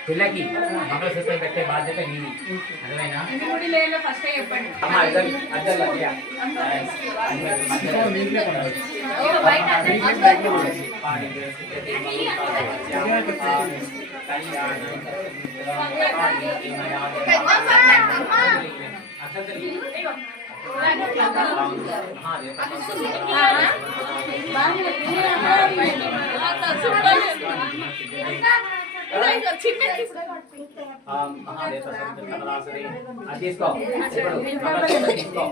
పిల్లకి మంగళసూత్రం పెట్టే బాధ్యత నీది. అర్థమైనా? అమ్మ అద్దరు అది తీసుకో ఇప్పుడు తీసుకో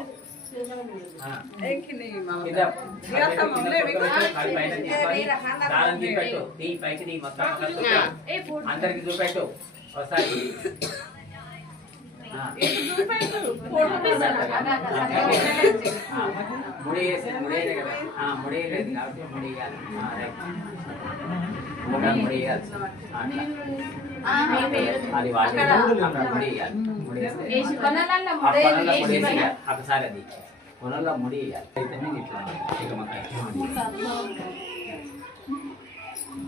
పైకి నీ మొత్తం అందరికి చూపెట్టు ఒకసారి ముడి వేసి ముడేదే కదా ముడి లేదు కాబట్టి ముడి వేయాలి ముడి వేయాలి అది వాటి ముడి వేయాలి ముడి వేస్తే ఒకసారి అది కొనల్లో ముడి వేయాలి అయితేనే ఇట్లా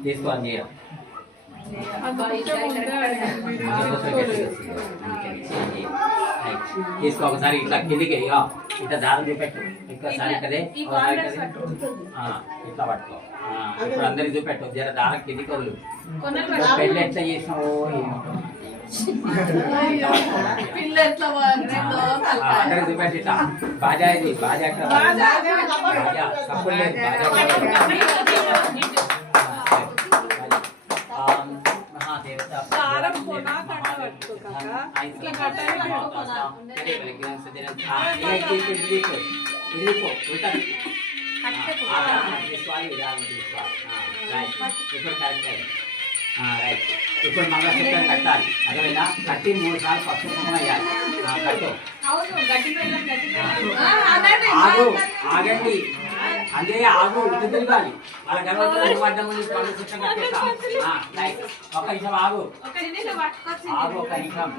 తీసుకోవాలి చేయాలి తీసుకో ఒకసారి ఇట్లా కిందికి ఇట్లా దారం చూపెట్టు ఇంకోసారి ఇక్కడే ఒకసారి ఇట్లా పట్టుకో ఇప్పుడు అందరికి చూపెట్టు జర దారం కిందికి వదులు పెళ్ళి ఎట్లా చేసినావు అందరికి చూపెట్టి ఇట్లా బాజా ఇది బాజా కప్పులు లేదు ఇప్పుడు మంగళసూత్రం కట్టాలి అదేవిధంగా కట్టి 3 సార్లు పసుపు కుంకుమ వేయాలి కట్టు ఆగండి అంటే ఆగు ఇటు తిరగాలి వాళ్ళ గర్భవతులు పడ్డం మంగళసూత్రం కట్టేస్తా ఒక్క నిమిషం ఆగు ఒక్క నిమిషం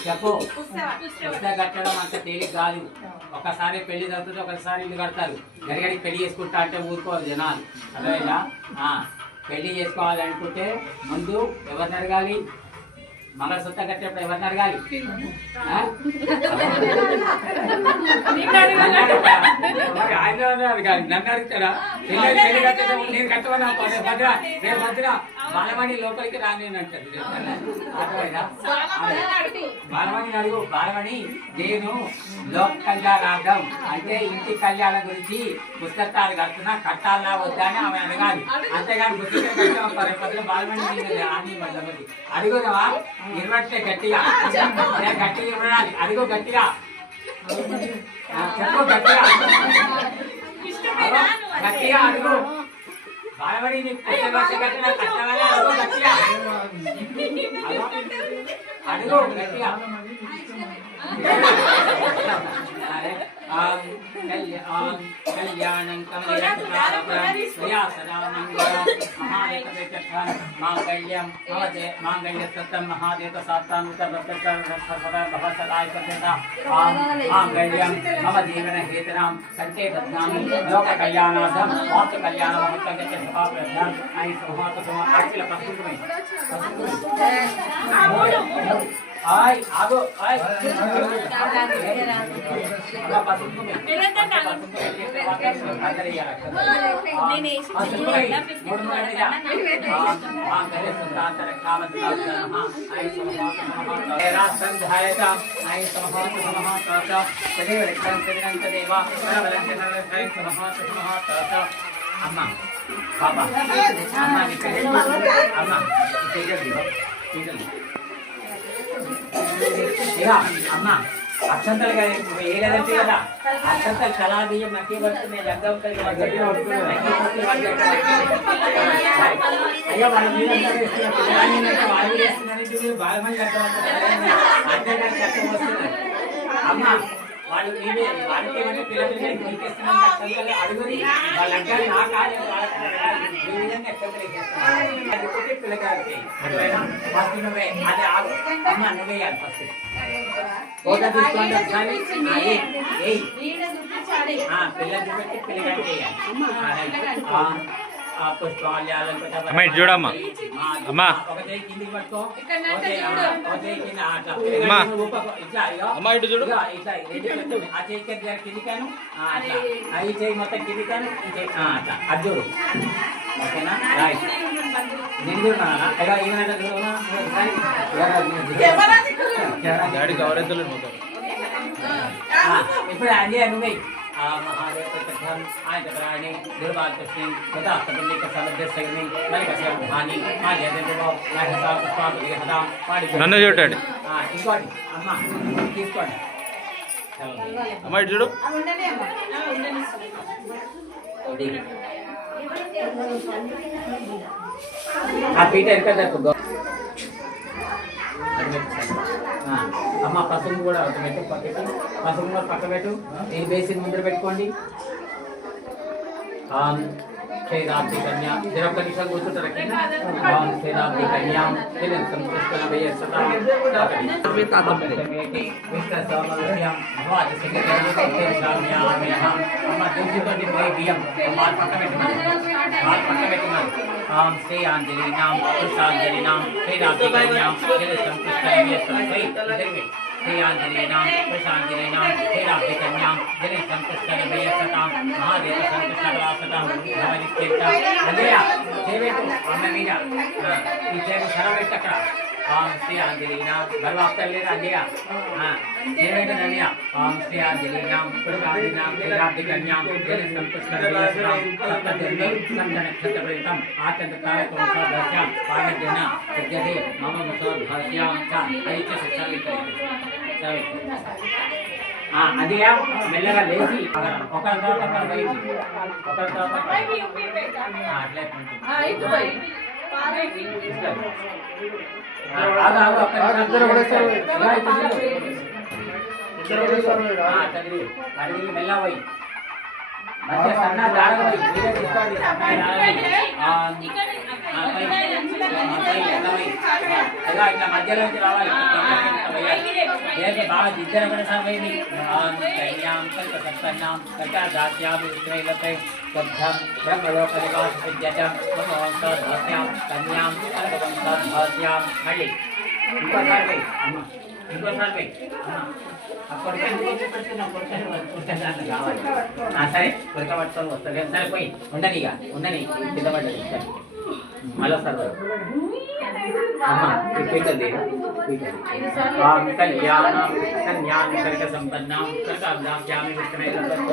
చెప్పు పుస్తక కట్టడం అంత తేలిక కాదు ఒకసారి పెళ్లి జరుగుతుంది ఒకసారి ఇల్లు కడతారు గడిగడికి పెళ్లి చేసుకుంటా అంటే ఊరుకోవాలి జనాలు అదేవిధంగా పెళ్లి చేసుకోవాలనుకుంటే ముందు ఎవరిని అడగాలి మంగళసూత్రం కట్టేప్పుడు ఎవరిని అడగాలి ఆయన అడగాలి నన్ను అడుగుతారా పెళ్లి కట్టేటప్పుడు నేను కట్టమన్నా రేపు మధ్య బాలమణి లోపలికి రానేనంటారు బాలమణి అడుగు బాలమణి నేను లోక కళ్యాణార్థం అంటే ఇంటి కళ్యాణం గురించి పుస్తకాలు కడుతున్నా కట్టాలా వద్దా అని ఆమె అడగాలి అంతేగాని పుస్తకం కట్టాం రేపు మధ్య బాలమణి అడుగుదావా ఇరవట్లే గట్టిగా గట్టిగా ఇవ్వడాలి అడుగు గట్టిగా చెప్పు గట్టిగా గట్టిగా అడుగు బాలబడి నీకు కట్టిన కట్టాలని అడుగు గట్టిగా అడుగు గట్టిగా కళ్యాణం మాంగళ్యం మాంగళ్య సత్తం మహాదేవ మాంగళ్యం మమ జీవన హేతునాం కంటే బధ్నామి లోక కళ్యాణార్థం మోక్ష కళ్యాణ Ay, ago, ay. Amma, Papa, Amma, Amma, ఇక అమ్మ అక్షంతలు వేయలేదంటే కదా అక్షంతలు కళా బియ్యం నక్కి పడుతున్నాయి లగ్గం అయ్యో వాళ్ళ మీద వాళ్ళు చేస్తున్నారంటే బాగా మంది కష్టం వస్తుంది అమ్మ వాళ్ళు మీదే వాళ్ళకి ఏమంటే పిల్లలకి అక్షంతలు అడుగుని వాళ్ళ లగ్గాలు నా కార్యం ఈ విధంగా అక్షంతలు వేసేస్తారు పిల్లకాయలకి ఫస్ట్ నువ్వే అది ఆగు అమ్మ నువ్వేయాలి ఫస్ట్ ఫోటో తీసుకోండి ఒకసారి పిల్లలు చూపెట్టి పిల్లకాయలు వేయాలి అమ్మ ఇటు చూడమ్మా అమ్మా అమ్మా ఇటు చూడు ఈ చేయి మొత్తం కిందికాను ఈ చేయి అది చూడు ఓకేనా రైట్ నేను చూడనా డాడీ గౌరవ ఇప్పుడు అదే నువ్వే महादेव प्रत्यक्षम आय तपरायणे दुर्वाद कृष्ण तथा सपन्ने का समद्र सगने मन का सब हानि आ जय देव लाहता पुष्पात विहता पाड़ी నన్ను చూడండి ఇంకోటి అమ్మ తీసుకోండి అమ్మ ఇటు చూడు ఆ పీట ఎక్కడ దక్కుగా అమ్మ పసుపు కూడా ఒక పెట్టు పక్కకి పసుపు కూడా పక్క పెట్టు ఈ బేసిన్ ముందర పెట్టుకోండి క్షీరాబ్ది కన్యా జరొక్క నిమిషం కూర్చుంటారు క్షీరాబ్ది కన్యా సంస్కృష్ణ వయ సదా శ్రీ ఆంజలీనాం పురుషాంజలీనాం క్షీరాబ్ది కన్యాం సంస్కృష్ణ వయ సదా श्री आंजलीनां पुरुषांजलीनां श्रीराब्धि कन्यां जने संकृष्ण वयसतां महादेव संकृष्ण कलासतां भवनित्यंत अंजलिया देवेतु अम्ममीना ఈ చేరు సరవెట్టక శ్రీ ఆంజలీనాం భగవాప్తల్లేన అంజలియా దేవేట ధన్య శ్రీ ఆంజలీనాం పురుషాంజలీనాం श्रीराब्धि कन्यां जने संकृष्ण वयसतां सप्तजन्मे संधनक्षत्रपरितं आतंकतारकं दर्श्यां पाणिजन विद्यते मम मुसोद्भास्यां च परिच शिक्षावितरे అది మెల్లగా లేచి ఒకరి తర్వాత ఒకరి అట్లా మెల్ల పోయి మధ్య సన్న దాడగ తీసుకోండి ఇట్లా మధ్యలోకి రావాలి బాగా దిద్దర కూడా సర్వైంది కన్యాం కల్ప సత్పన్నాం కల్ప దాస్యామి విక్రయలపై శబ్దం బ్రహ్మలోకనివాస విద్యతం భాస్యాం కన్యాం కల్పం భాస్యాం మళ్ళీ ఇంకోసారి ఇంకోసారి సరే కొరక పట్టుకొని వస్తుంది సరే పోయి ఉండని ఇక ఉండని సిద్ధపడ్డది మళ్ళీ సార్ కళ్యాణం కన్యాం కనక సంపన్నాం కనకాబ్దాస్యామి విష్ణుమేతత్వం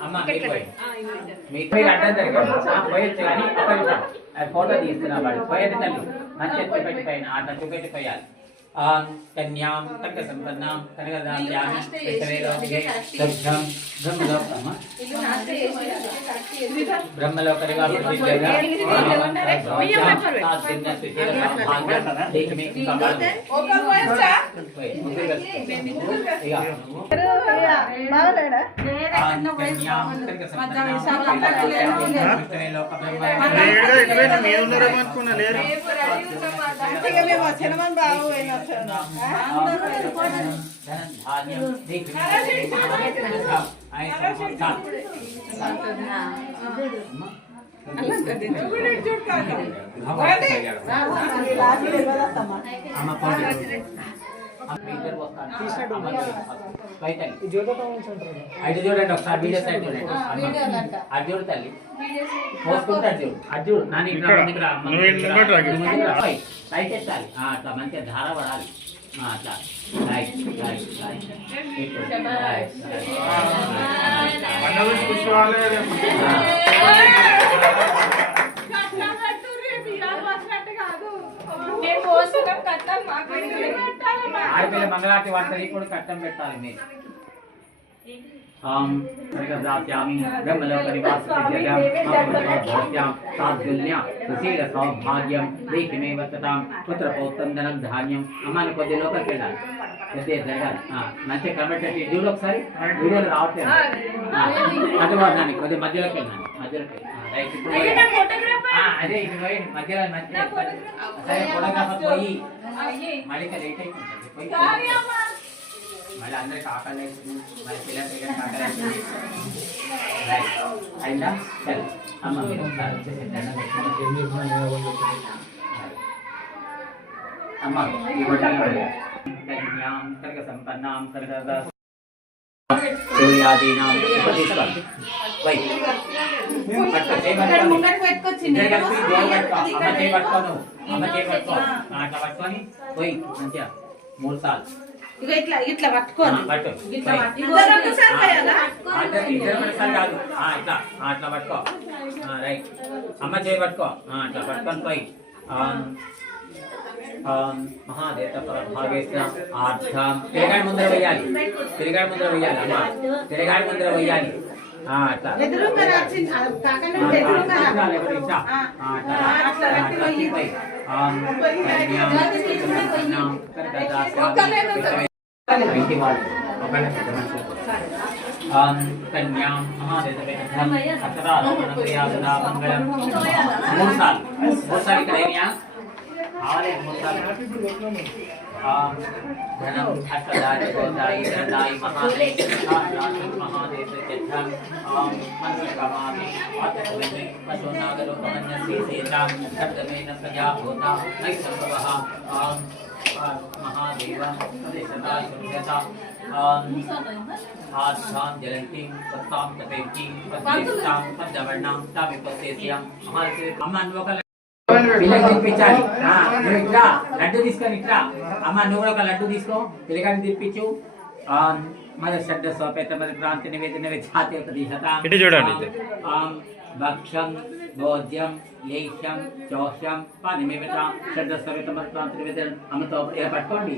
అమ్మ మీరు అడ్డం జరిగింది పోయొచ్చు కానీ ఒక ఫోటో తీస్తున్నా వాడు పోయేది తల్లి మంచి చూపెట్టిపోయిన ఆట చూపెట్టిపోయాలి కన్యాం కనక సంపన్నాం కనకదాస్యామి విష్ణుమేతత్వే సభ్యం బ్రహ్మలోకమ్మ బ్రహ్మలోకరిగా అది చూడండి ఒకసారి వీడియో సైడ్ చూడండి అది చూడు తల్లి పోసుకుంటాడు చూడు అది చూడు పైకి ఎత్తాలి అట్లా మంచిగా ధార పడాలి అట్లా ఆడపిల్ల మంగళారతి వార్తని కూడా కట్టం పెట్టాలి మీరు ब्रह्मलोकनिवासविद्यां साधुल्य सुशील सौभाग्यं देहिमेव ततां पुत्रपौत्रं धनं धान्यं అమ్మాని కొద్ది లోపలికి వెళ్ళాలి కొద్దిగా జరగాలి మంచిగా కనబెట్టేసి వీడియోలో ఒకసారి వీడియోలో రావట్లేదు అటు వాడినాను కొద్దిగా మధ్యలోకి వెళ్ళాను మధ్యలోకి రైట్ ఇప్పుడు అదే ఇది పోయి మధ్యలో మంచిగా సరే ఫోటోగ్రాఫర్ పోయి మళ్ళీ లేట్ అయిపోతుంది పోయి మళ్ళీ అందరికి ఆకలి అవుతుంది మళ్ళీ పిల్లల దగ్గర ఆకలి అవుతుంది అయిందా సరే అమ్మ మీరు ఒకసారి వచ్చేసి దండం పెట్టుకోండి అమ్మ ఈ బట్టలు కన్యాం కనక సంపన్నాం కనక సూర్యాదీనాం తీసుకోండి వై పట్టుకో చేయి పట్టుకో ముంగట పెట్టుకొచ్చి ఇద్దరు కలిసి దేవుడు పట్టుకో అమ్మ చేయి పట్టుకో నువ్వు అమ్మ చేయి పట్టుకో అట్లా పట్టుకొని పోయి మంచిగా 3 సార్లు ఇక ఇట్లా ఇట్లా పట్టుకోండి పట్టు ఇట్లా పోయి. పట్టుకో. ఇద్దరు ఒకసారి పోయాలా? ఇద్దరు ఒకసారి కాదు ఇట్లా అట్లా పట్టుకో రైట్ అమ్మ చేయి పట్టుకో అట్లా పట్టుకొని పోయి మహాదేవ పరభాగేశ్వర ఆర్థం తిరగాడి ముందర వేయాలి తిరగాడి ముందర వేయాలి అమ్మ తిరగాడి ముందర వేయాలి అట్లా ఎదురుగా రాచి కాకనే ఎదురుగా రా. ఇట్లా అట్లా రట్టి పోయి. ఇంటి వాళ్ళు కన్యాం మహాదేవం అక్షరాలు మంగళం 3 సార్లు ఇక్కడ ఏమియా ఆలే 3 సార్లు ధనం అష్టదాయి గోదాయి ధనాయి మహాదేవ చిత్తం మంగళకమామి ఆత్మవిద్య పశునాగరూపమన్యసి సీతా శబ్దమేన ప్రజా భూతా నైసర్వః महादेव सदा सुन्दता आस्थां जलन्तीं सत्तां तपेन्तीं पद्मेष्टां पद्मवर्णां तामिपस्येस्यां महादेव अम्मा నువ్వు పిల్లకి తినిపించాలి నువ్వు ఇట్లా లడ్డు తీసుకొని ఇట్లా అమ్మ నువ్వు కూడా ఒక లడ్డు తీసుకో పిల్లగాడిని తినిపించు మరి షడ్డ సోపేత మరి క్రాంతి నివేదన విచాతే ప్రతిహతాం ఇటు చూడండి భక్షం భోజ్యం లేహ్యం చోహ్యం పానిమేవతాం షడ్డ సోపేత మరి క్రాంతి నివేదన అమ్మతో ఇలా పట్టుకోండి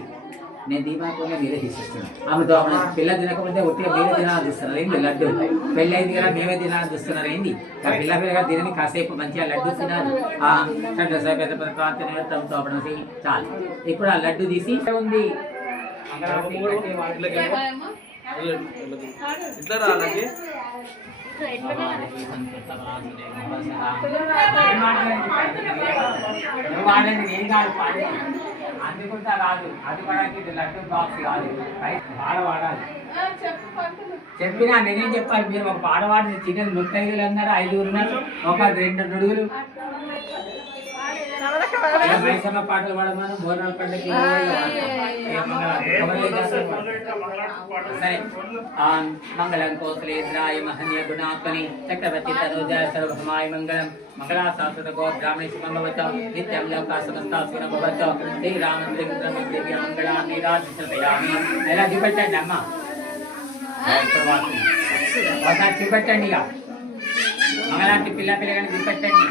నేను దీపాకుండా మీరే తీసేస్తున్నాను ఆమెతో పిల్ల తినకపోతే ఒట్టిగా మీరే తినాలని చూస్తున్నారు ఏంటి లడ్డు పెళ్ళి అయింది కదా మేమే తినాలని చూస్తున్నారు ఏంటి పిల్లగా తినని కాసేపు మంచిగా లడ్డు తినాలి పెద్ద ప్రాంత నిమిత్తంతో చాలు ఇప్పుడు ఆ లడ్డు తీసి ఉంది వాడండి ఏం కాదు అందుకుంటా రాదు అది పడానికి లడ్డు బాక్స్ కాదు పాడ వాడాలి చెప్పినా నేనేం చెప్పాలి మీరు ఒక పాడవాడిని చిన్నది 35 అన్నారు 5 ఉన్నారు ఒక 2 నుడుగులు మైసమ్మ పాటలు పాడమని బోనాల పండుగ సరే మంగళం కోసలేంద్రాయ మహనీయ గుణాత్మని చక్రవర్తి తనోజాయ సర్వభమాయ మంగళం మంగళాశాస్త్ర గో బ్రాహ్మణ శుభమవత నిత్యం లోకా సమస్తా సురభవత శ్రీరామచంద్ర మంగళాన్ని రాజయామి ఎలా చూపెట్టండి అమ్మ ఒకసారి చూపెట్టండి ఇక మంగళాంటి పిల్లగాని చూపెట్టండి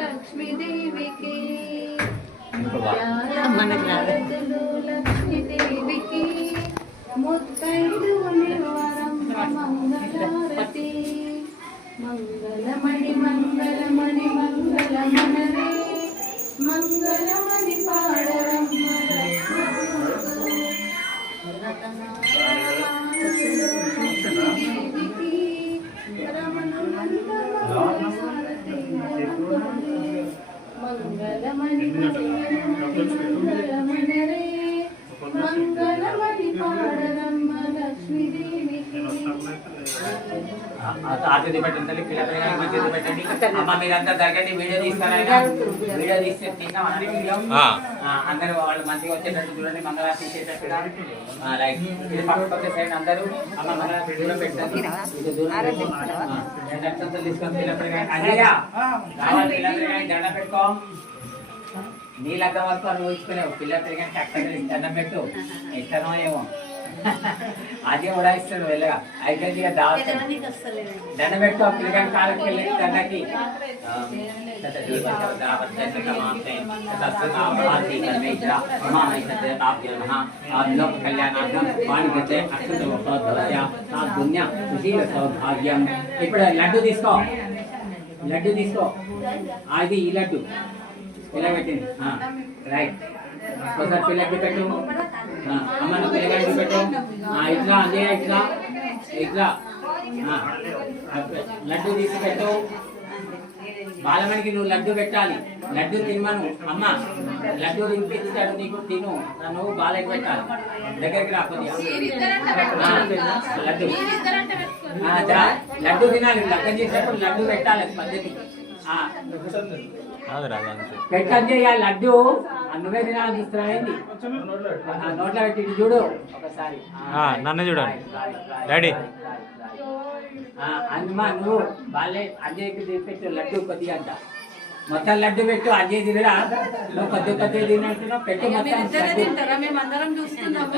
లక్ష్మీదేవికి లక్ష్మీదేవికి ముత్తైదువుని మంగళారతి మంగళమణి మంగళమణి మంగళమణరే మంగళమణి పాడరమ్మ మంగళమణి మంగళమణరే మంగళమణి పాడరమ్మ లక్ష్మీదేవికి ఆర్తి పెట్టండి తల్లి పిల్లలు మంచిది పెట్టండి అమ్మ మీరంతా జరగండి వీడియో తీస్తారా వీడియో తీస్తే తీసాం వీడియో అందరూ వాళ్ళు మంచిగా వచ్చేటట్టు చూడండి మంగళారతి చేసేట్టుగా లైక్ ఇది పక్కకు వచ్చేసేయండి అందరూ అమ్మ మంగళారతి దూరం పెట్టండి ఇది దూరం తీసుకొని పిల్లలు అన్నయ్య రావాలి పిల్లలు దండం పెట్టుకో నీ లగ్గ వరకు అనుభవించుకునేవు పిల్లలు తిరిగి చక్కగా దండం పెట్టు ఇస్తానో ఏమో అదే ఉడాయిస్తాడు వెళ్ళగా అయిపోయింది ఇక దావత్ దండం పెట్టు ఆ పిల్లగాని కాళ్ళకి వెళ్ళి దండకి సౌభాగ్యం ఇప్పుడు లడ్డు తీసుకో లడ్డు తీసుకో అది ఈ లడ్డు ఇలా పెట్టింది రైట్ ఒకసారి పిల్లకి పెట్టు అమ్మను పిల్లగాడికి పెట్టు ఇట్లా అదే ఇట్లా ఇట్లా లడ్డు తీసి పెట్టు బాలమణికి నువ్వు లడ్డు పెట్టాలి లడ్డు తినమను అమ్మ లడ్డు తినిపిస్తాడు నీకు తిను నువ్వు బాలకి పెట్టాలి దగ్గరికి రా కొద్దిగా లడ్డు లడ్డు తినాలి లగ్గం చేసేటప్పుడు లడ్డు పెట్టాలి పద్ధతి రాదు రాదు అంతే. పెట్టండి ఆ లడ్డు నువ్వే తినాలని చూస్తున్నావేంటి నోట్లో పెట్టి ఇటు చూడు ఒకసారి నన్ను చూడండి డాడీ. అమ్మా నువ్వు వాళ్ళే అజయ్కి పెట్టు లడ్డు కొద్దిగా అంట మొత్తం లడ్డు పెట్టు అజయ్ తినరా నువ్వు కొద్దిగా తినంటున్నావు పెట్టు మొత్తం తింటారా మేము అందరం చూస్తున్నాము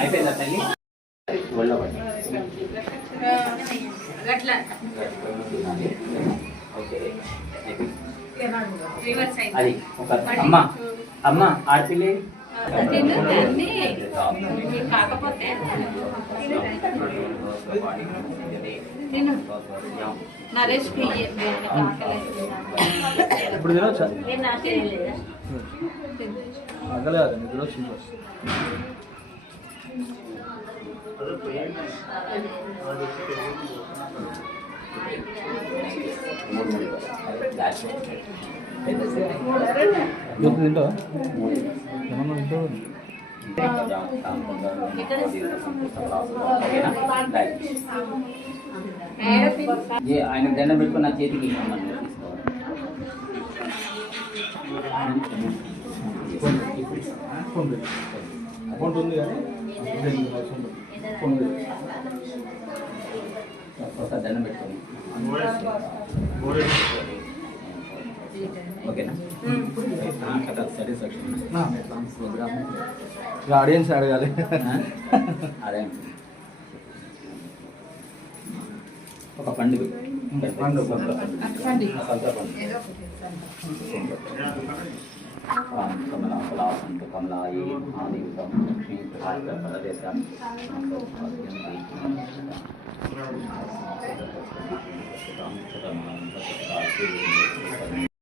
అయిపోయిందా తల్లి ఒళ్ళో అట్లా అది ఒక అమ్మ అమ్మ ఆడపిల్లి కాకపోతే నేను నరేష్కి ఇప్పుడు తినొచ్చా అగలేదు నిద్ర వచ్చింది తింటా ఏమన్నా తింటావు ఆయన దండం పెట్టుకుని నా చేతికి ఇవ్వమని అకౌంట్ ఉంది కానీ ఒకసారి దండం పెట్టుకోండి ఓకేనా ఆడియన్స్ అడగాలి అదే ఒక పండుగ కమలాయి ఆదివితం లక్ష్మీ ప్రకాశ